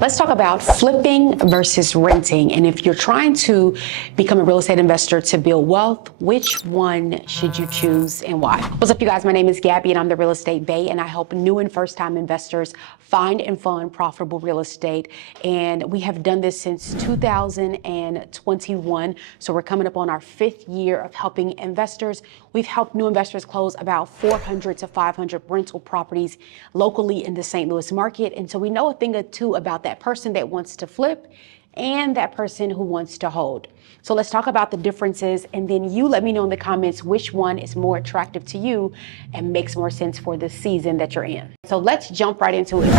Let's talk about flipping versus renting. And if you're trying to become a real estate investor to build wealth, which one should you choose and why? What's up, you guys? My name is Gabby and I'm the Real Estate Bae, and I help new and first time investors find and fund profitable real estate. And we have done this since 2021. So we're coming up on our 5th year of helping investors. We've helped new investors close about 400 to 500 rental properties locally in the St. Louis market. And so we know a thing or two about that person that wants to flip and that person who wants to hold. So let's talk about the differences, and then you let me know in the comments which one is more attractive to you and makes more sense for the season that you're in. So let's jump right into it.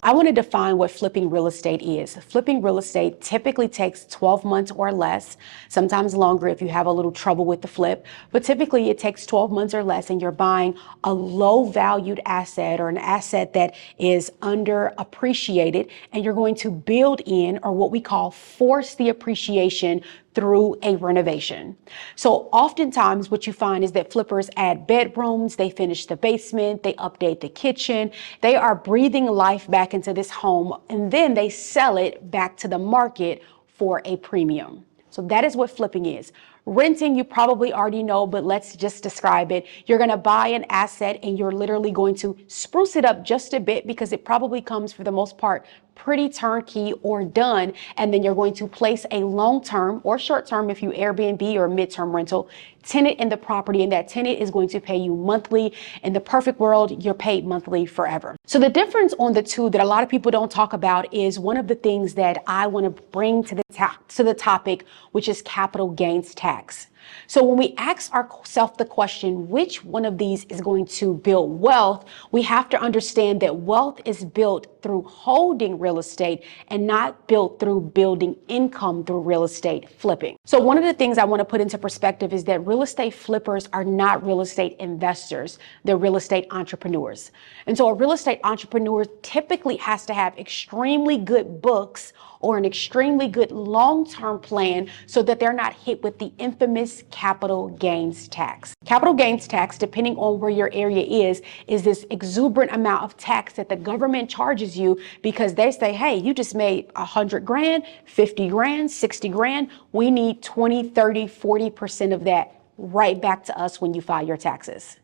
I want to define what flipping real estate is. Flipping real estate typically takes 12 months or less, sometimes longer if you have a little trouble with the flip, but typically it takes 12 months or less, and you're buying a low valued asset or an asset that is underappreciated, and you're going to build in, or what we call force the appreciation through a renovation. So oftentimes what you find is that flippers add bedrooms, they finish the basement, they update the kitchen, they are breathing life back into this home, and then they sell it back to the market for a premium. So that is what flipping is. Renting, you probably already know, but let's just describe it. You're going to buy an asset and you're literally going to spruce it up just a bit because it probably comes, for the most part, pretty turnkey or done. And then you're going to place a long-term or short-term, if you Airbnb or mid-term rental, tenant in the property, and that tenant is going to pay you monthly. In the perfect world, you're paid monthly forever. So the difference on the two that a lot of people don't talk about is one of the things that I want to bring to the topic, which is capital gains tax. So when we ask ourselves the question, which one of these is going to build wealth, we have to understand that wealth is built through holding real estate and not built through building income through real estate flipping. So one of the things I want to put into perspective is that real estate flippers are not real estate investors. They're real estate entrepreneurs. And so a real estate entrepreneur typically has to have extremely good books or an extremely good long-term plan so that they're not hit with the infamous capital gains tax. Capital gains tax, depending on where your area is this exuberant amount of tax that the government charges you because they say, hey, you just made 100 grand, 50 grand, 60 grand. We need 20, 30, 40% of that right back to us when you file your taxes.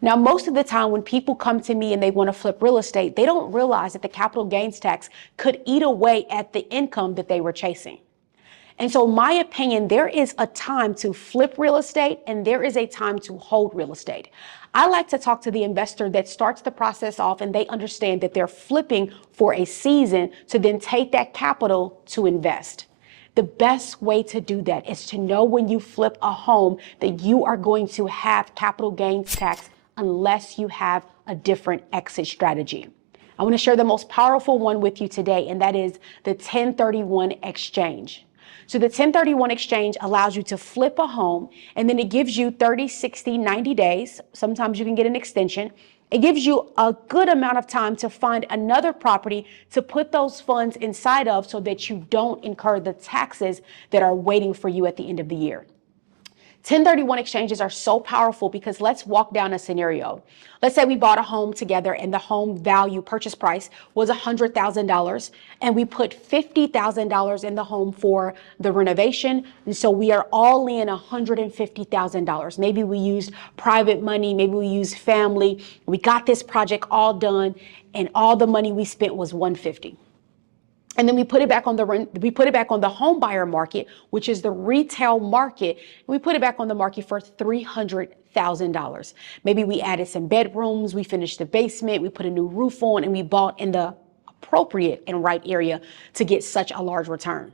Now, most of the time when people come to me and they want to flip real estate, they don't realize that the capital gains tax could eat away at the income that they were chasing. And so, in my opinion, there is a time to flip real estate and there is a time to hold real estate. I like to talk to the investor that starts the process off and they understand that they're flipping for a season to then take that capital to invest. The best way to do that is to know when you flip a home that you are going to have capital gains tax unless you have a different exit strategy. I want to share the most powerful one with you today, and that is the 1031 exchange. So the 1031 exchange allows you to flip a home, and then it gives you 30, 60, 90 days. Sometimes you can get an extension. It gives you a good amount of time to find another property to put those funds inside of so that you don't incur the taxes that are waiting for you at the end of the year. 1031 exchanges are so powerful because let's walk down a scenario. Let's say we bought a home together and the home value purchase price was $100,000 and we put $50,000 in the home for the renovation. And so we are all in $150,000. Maybe we used private money, maybe we used family. We got this project all done and all the money we spent was $150,000. And then we put it back on the home buyer market, which is the retail market. And we put it back on the market for $300,000. Maybe we added some bedrooms, we finished the basement, we put a new roof on, and we bought in the appropriate and right area to get such a large return.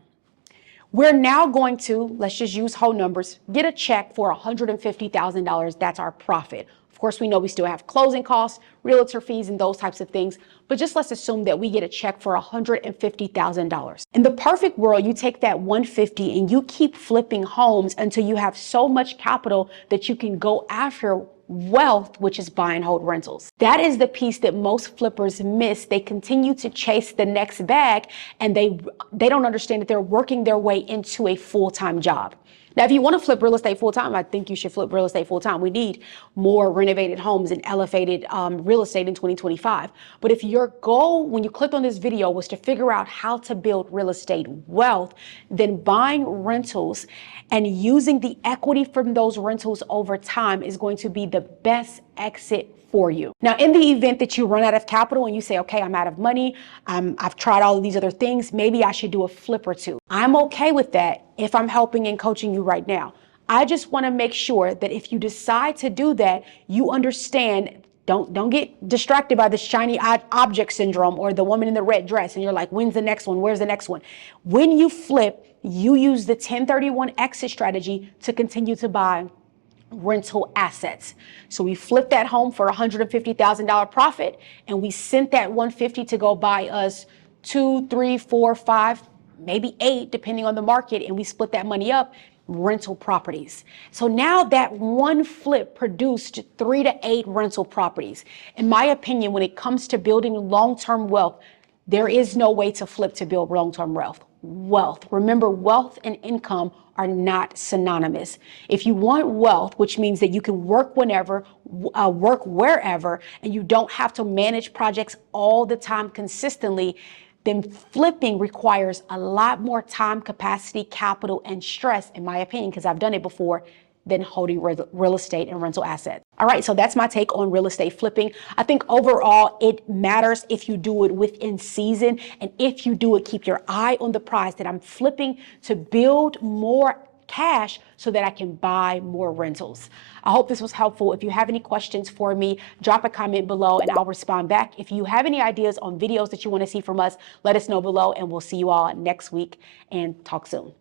We're now going to, let's just use whole numbers, get a check for $150,000. That's our profit. Of course, we know we still have closing costs, realtor fees, and those types of things, but just let's assume that we get a check for $150,000. In the perfect world, you take that $150,000 and you keep flipping homes until you have so much capital that you can go after wealth, which is buy and hold rentals. That is the piece that most flippers miss. They continue to chase the next bag and they don't understand that they're working their way into a full-time job. Now, if you want to flip real estate full time, I think you should flip real estate full time. We need more renovated homes and elevated real estate in 2025. But if your goal, when you clicked on this video, was to figure out how to build real estate wealth, then buying rentals and using the equity from those rentals over time is going to be the best exit for you. Now, in the event that you run out of capital and you say, okay, I'm out of money, I've tried all of these other things, maybe I should do a flip or two. I'm okay with that if I'm helping and coaching you right now. I just want to make sure that if you decide to do that, you understand. Don't get distracted by the shiny object syndrome or the woman in the red dress and you're like, when's the next one? Where's the next one? When you flip, you use the 1031 exit strategy to continue to buy rental assets. So we flipped that home for $150,000 profit, and we sent that 150 to go buy us 2, 3, 4, 5, maybe 8, depending on the market, and we split that money up, rental properties. So now that one flip produced 3 to 8 rental properties. In my opinion, when it comes to building long-term wealth, there is no way to flip to build long-term wealth. Remember, wealth and income are not synonymous. If you want wealth, which means that you can work whenever, work wherever, and you don't have to manage projects all the time consistently, then flipping requires a lot more time, capacity, capital, and stress, in my opinion, because I've done it before, than holding real estate and rental assets. All right, so that's my take on real estate flipping. I think overall it matters if you do it within season, and if you do it, keep your eye on the prize that I'm flipping to build more cash so that I can buy more rentals. I hope this was helpful. If you have any questions for me, drop a comment below and I'll respond back. If you have any ideas on videos that you want to see from us, let us know below, and we'll see you all next week and talk soon.